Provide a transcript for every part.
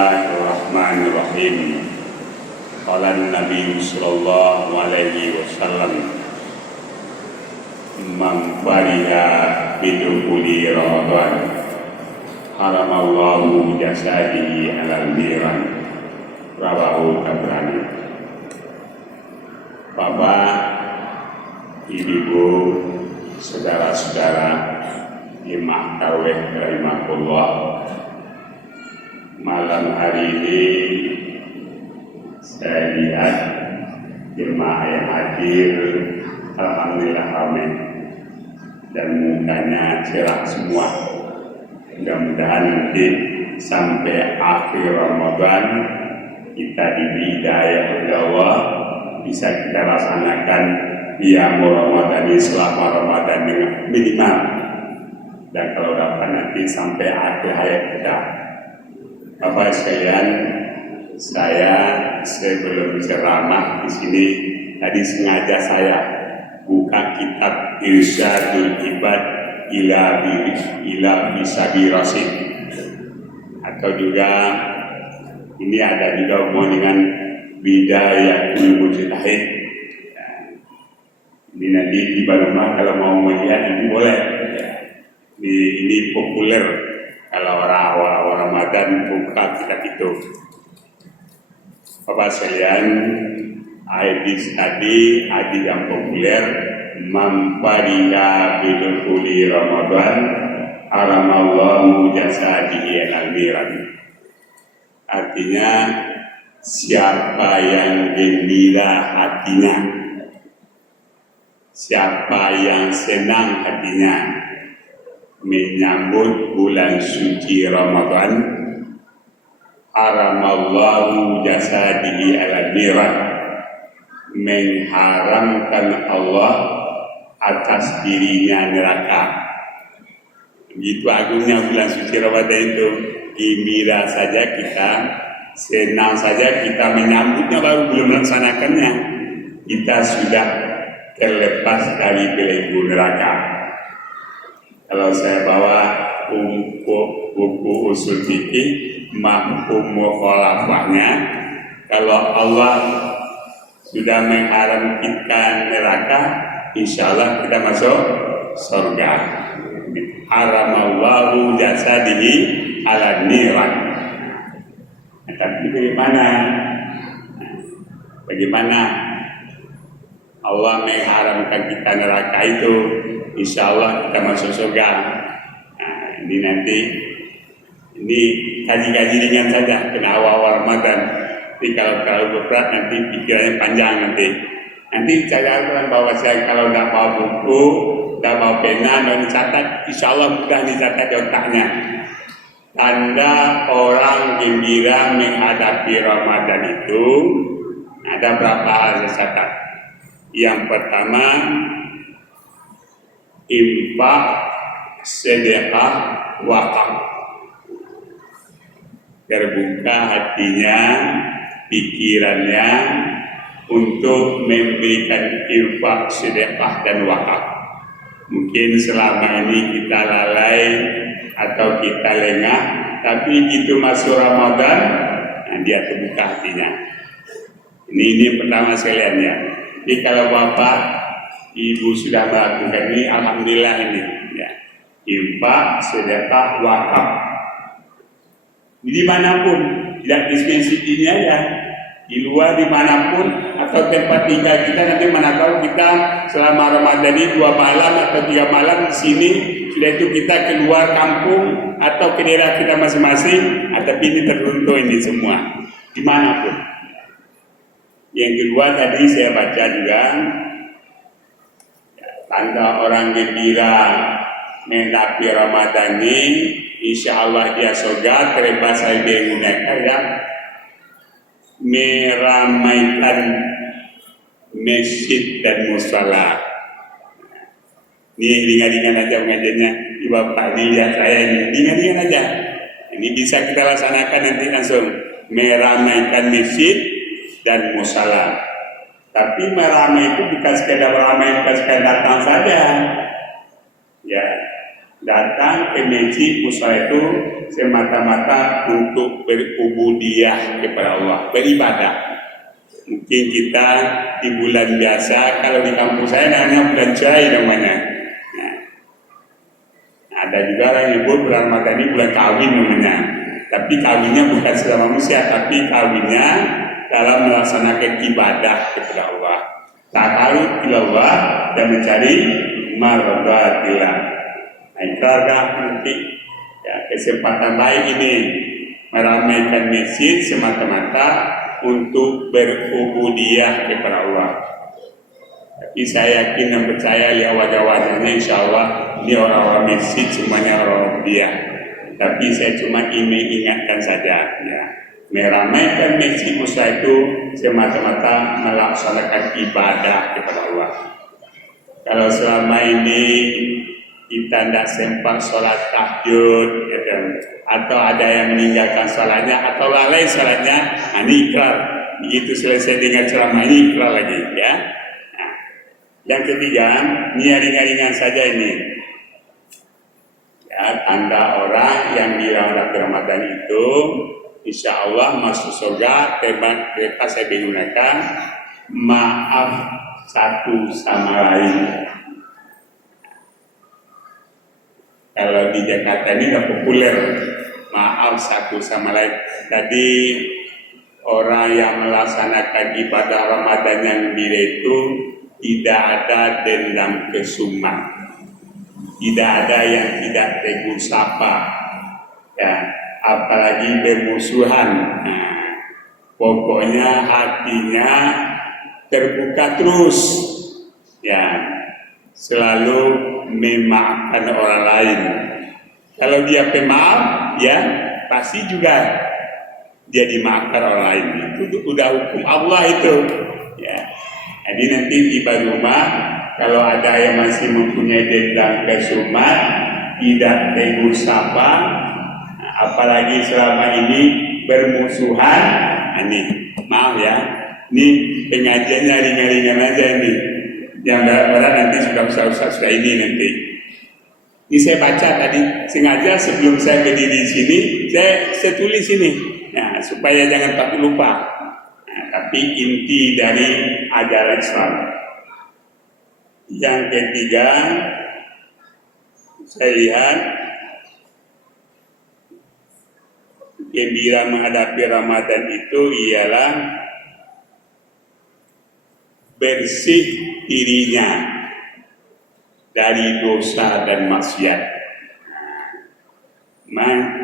Bismillahirrahmanirrahim. Qala Nabi sallallahu alaihi wasallam, man fariha bidukhuli Ramadan haramallahu jasadihi alal niran. Rawahu Tabrani. Bapak, Ibu, saudara-saudara jemaah tarawih rahimakumullah, malam hari ini saya lihat jemaah yang hadir alhamdulillah ramai dan mukanya cerah semua. Mudah-mudahan nanti sampai akhir Ramadan kita diberi hidayah oleh Allah, bisa kita laksanakan qiyamul Ramadan selama Ramadan dengan minimal, dan kalau dapat nanti sampai akhir hayat kita. Bapak sekalian, saya sebelum ceramah di sini tadi sengaja saya buka kitab Irsyadul Ibad ila Bisabi Rasid, atau juga ini ada juga hubungan dengan Bidayatul Mujtahid. Ini nanti di rumah kalau mau melihat ini boleh. Ini populer kalau orang awal Ramadan buka kitab itu. Bapak sekalian, hadis tadi hadis yang populer, man fariha bidukhuli Ramadan haramallahu jasadihi alal niran. Artinya siapa yang gembira hatinya, siapa yang senang hatinya menyambut bulan suci Ramadan, haramallahu jasadihi ala niran, mengharamkan Allah atas dirinya neraka. Begitu agungnya bulan suci Ramadan itu, gembira saja kita, senang saja kita menyambutnya, baru belum melaksanakannya kita sudah terlepas dari belenggu neraka. Kalau saya bawa buku usul fikih mafhum mukhalafahnya, kalau Allah sudah mengharamkan neraka, insya Allah kita masuk surga. Haramallahu jasadihi ala niran. Tapi bagaimana Allah mengharamkan kita neraka itu, insya Allah kita masuk surga. Nah, ini nanti ini kaji-kaji ringan saja, kena awal Ramadan. Tapi kalau terlalu berat nanti pikirannya panjang nanti. Nanti saya akan bawa saya, kalau tidak bawa buku, tidak bawa pena, dan dicatat, insya Allah mudah dicatat di otaknya. Tanda orang gembira menghadapi Ramadan itu ada berapa hal saya catat. Yang pertama, infak, sedekah, wakaf. Terbuka hatinya, pikirannya untuk memberikan infak, sedekah, dan wakaf. Mungkin selama ini kita lalai atau kita lengah, tapi itu masuk Ramadan, nah dia terbuka hatinya. Ini pertama sekalian ya. Jadi kalau Bapak, Ibu sudah melakukan ini, alhamdulillah ini ya. Infak, sedekah, wakaf. Dimanapun, tidak dispensitinya ya. Di luar dimanapun atau tempat tinggal kita, nanti mana tahu kita selama Ramadan ini 2 malam atau 3 malam di sini, sudah itu kita keluar kampung atau ke daerah kita masing-masing, tapi ini teruntuk ini semua dimanapun. Yang kedua tadi saya baca juga, tanda orang gembira menghadapi Ramadan ini, insya Allah dia surga, terbebas dari mereka ya, meramaikan masjid dan musala. Ini ringan-ringan aja pengajiannya, di Bapak ini lihat saya ini ringan-ringan aja. Ini bisa kita laksanakan nanti langsung, meramaikan masjid dan musala. Tapi meramai itu bukan sekedar meramai, bukan sekedar datang saja. Ya, Datang ke masjid musola itu semata-mata untuk berubudiyah kepada Allah, beribadah. Mungkin kita di bulan biasa, kalau di kampung saya namanya bulan Jai namanya. Nah, ada juga orang yang nyebut bulan Ramadan ini bulan kawin namanya. Tapi kawinnya bukan selama manusia, tapi kawinnya dalam melaksanakan ibadah kepada Allah. Ta'aruf ilallah dan mencari mardatillah. Nah, keluarga nanti ya, kesempatan baik ini meramaikan masjid semata-mata untuk berubudiyah kepada Allah. Tapi saya yakin dan percaya lihat wajah-wajahnya, insya Allah ini orang-orang masjid semuanya orang ubudiyah. Tapi saya cuma ingin ingatkan saja, ya, meramaikan masjid musola itu semata-mata melaksanakan ibadah kepada Allah. Kalau selama ini kita tidak sempat sholat tahajud, ya kan? Atau ada yang meninggalkan sholatnya atau lalai sholatnya, nah, ini ikrar. Begitu selesai dengan ceramah ini ikrar lagi, ya. Nah, yang ketiga, ini ringan-ringan saja ini. Ya, tanda orang yang di Ramadan itu, insya Allah masuk surga. Tema saya menggunakan maaf satu sama lain. Kalau di Jakarta ini nggak populer, maaf satu sama lain. Jadi orang yang melaksanakan ibadah Ramadan yang bila itu tidak ada dendam kesumat, tidak ada yang tidak tegur sapa, ya, apalagi bermusuhan. Nah, pokoknya hatinya terbuka terus, ya, selalu memaafkan orang lain. Kalau dia pemaaf, ya pasti juga dia dimaafkan orang lain. Itu udah hukum Allah itu, ya. Jadi nanti tiba rumah, kalau ada yang masih mempunyai dendam kesumat, tidak tegur sapa, apalagi selama ini bermusuhan, ini maaf ya, ini pengajiannya ringan-ringan aja ini. Yang berat nanti sudah ini nanti. Ini saya baca tadi, sengaja sebelum saya berdiri di sini, saya tulis ini, ya, supaya jangan takut lupa. Nah, tapi inti dari ajaran Islam. Yang ketiga, saya lihat gembira menghadapi Ramadan itu ialah bersih dirinya dari dosa dan maksiat.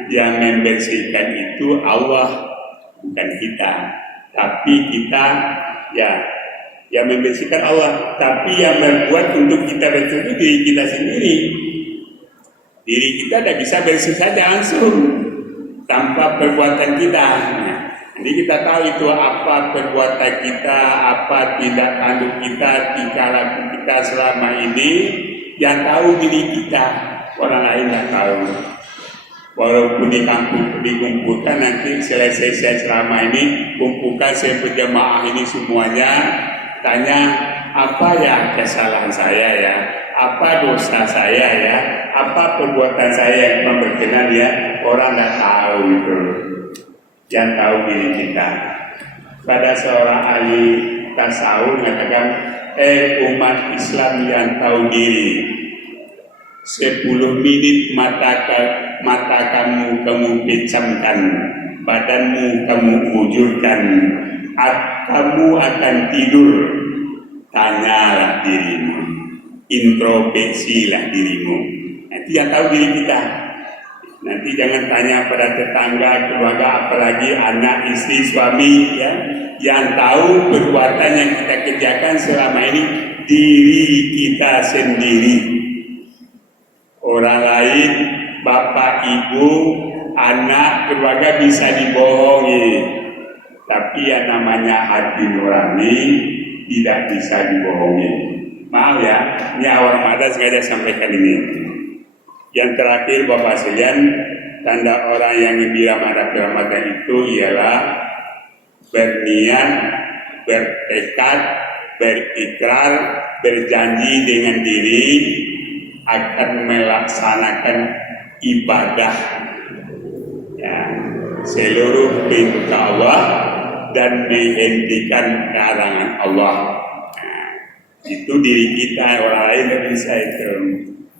Yang membersihkan itu Allah, bukan kita. Tapi kita, ya, yang membersihkan Allah. Tapi yang berbuat untuk kita bersih itu diri kita sendiri. Diri kita tidak bisa bersih saja langsung tanpa perbuatan kita. Jadi kita tahu itu apa perbuatan kita, apa tindak tanduk kita, tingkah laku kita selama ini. Yang tahu diri kita, orang lain tidak tahu. Walaupun di kampung dikumpulkan, nanti selesai saya selama ini kumpulkan saya berjamaah ini semuanya, tanya apa ya kesalahan saya ya, apa dosa saya ya, apa perbuatan saya yang memang berkenan ya, orang tidak tahu itu. Yang tahu diri kita. Pada seorang ahli tasawuf mengatakan, umat Islam yang tahu diri, 10 menit mata kamu pejamkan, badanmu kamu mujurkan, kamu akan tidur, tanyalah dirimu, introspeksilah dirimu. Nanti yang tahu diri kita. Nanti jangan tanya pada tetangga, keluarga, apalagi anak, istri, suami, ya, yang tahu perbuatan yang kita kerjakan selama ini diri kita sendiri. Orang lain, bapak, ibu, anak, keluarga bisa dibohongi, tapi yang namanya hati nurani tidak bisa dibohongi. Maaf ya, ini awal Ramadan sengaja sampaikan ini. Yang terakhir Bapak sekalian, tanda orang yang gembira menghadapi Ramadan itu ialah berniat, bertekad, berikrar, berjanji dengan diri akan melaksanakan ibadah ya, seluruh perintah Allah dan menghentikan larangan Allah. Nah, itu diri kita, orang lain tidak bisa itu.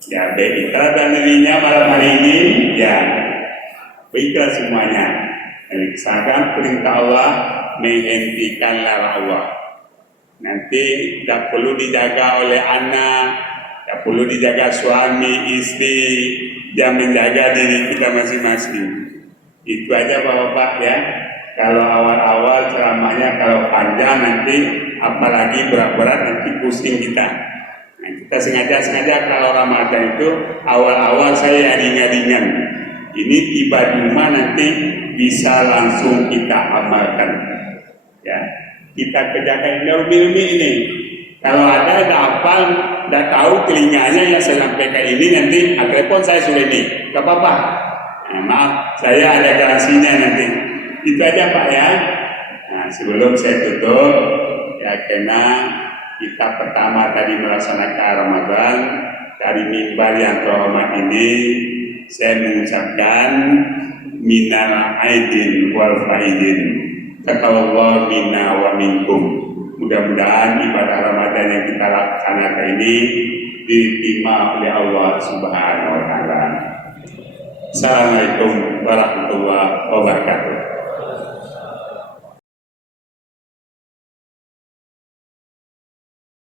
Ya, baik ikhlas dan dirinya malam hari ini, ya baiklah semuanya. Melaksanakan perintah Allah, menghentikan larangan Allah. Nanti tidak perlu dijaga oleh anak, tidak perlu dijaga suami, istri, yang menjaga diri kita masing-masing. Itu aja Bapak-Bapak ya. Kalau awal-awal ceramahnya kalau panjang nanti apalagi berat-berat nanti pusing kita. Nah, kita sengaja kalau Ramadan itu awal-awal saya ringan-ringan. Ini tiba di rumah nanti bisa langsung kita amalkan. Ya, kita kerjakan ilmu ini. Kalau ada hafal, tidak tahu telinganya yang saya sampaikan ini nanti telepon saya sudah ini, gak apa-apa. Nah, maaf, saya ada garansinya nanti. Itu aja Pak ya. Nah, sebelum saya tutup, ya karena kita pertama tadi melaksanakan Ramadan dari mimbar yang terhormat ini, saya mengucapkan minal aidin wal faidin. Taqabbalallahu minna wa minkum. Mudah-mudahan ibadah Ramadan yang kita laksanakan ini diterima oleh Allah Subhanahu wa taala. Assalamualaikum warahmatullahi wabarakatuh.